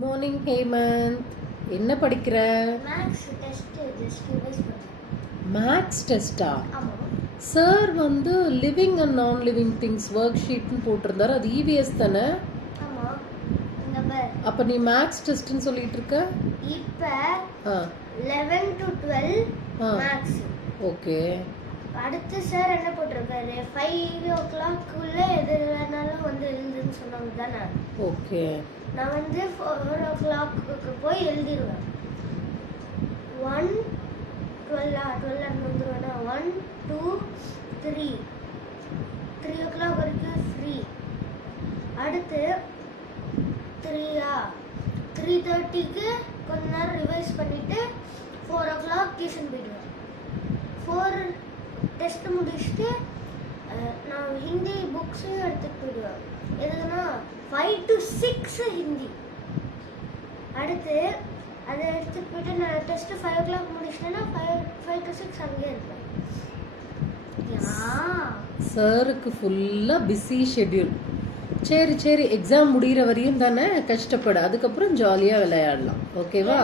Morning Hemant. என்ன படிக்கிற? Maths test just revise பண்ணேன். மேக்ஸ் டெஸ்டா? ஆமா. சார் வந்து living and non living things work ஷீட்னு போட்டிருந்தாரு. அது இவிஎஸ் தானே? ஆமா. இங்க பாரு. அப்ப நீ மேக்ஸ் டெஸ்ட்னு சொல்லிட்டு இருக்க? இப்ப 11 to 12 மேக்ஸ். ஓகே. அடுத்து சார் என்ன போட்டிருக்காரு? 5 o'clock குள்ள எது வேணாலும் வந்து எழுதுன்னு சொன்னாங்க தானே? ஓகே. நான் வந்து 4 o'clock போய் எழுதிடுவேன். 1 12 வந்துருவேனா? 1 2 3 3 o'clock வரைக்கும் ஃப்ரீ. அடுத்து 3:30க்கு கொஞ்ச நேரம் ரிவைஸ் பண்ணிட்டு 4 o'clock டியூஷன் போயிடுவேன். 4 டெஸ்ட் முடிச்சுட்டு நான் ஹிந்தி புக்ஸையும் எடுத்துட்டு போயிடுவேன். எதுக்குன்னா 5 to 6 ஹிந்தி. அடுத்து அதை எடுத்துட்டு போயிட்டு நான் டெஸ்ட் 5 o'clock முடிச்சிட்டேன்னா 5 to 6 அங்கேயே இருப்பேன். சாருக்கு ஃபுல்லா பிஸி ஷெட்யூல். சரி சரி, எக்ஸாம் முடிகிற வரையும் தானே கஷ்டப்படு, அதுக்கப்புறம் ஜாலியாக விளையாடலாம். ஓகேவா?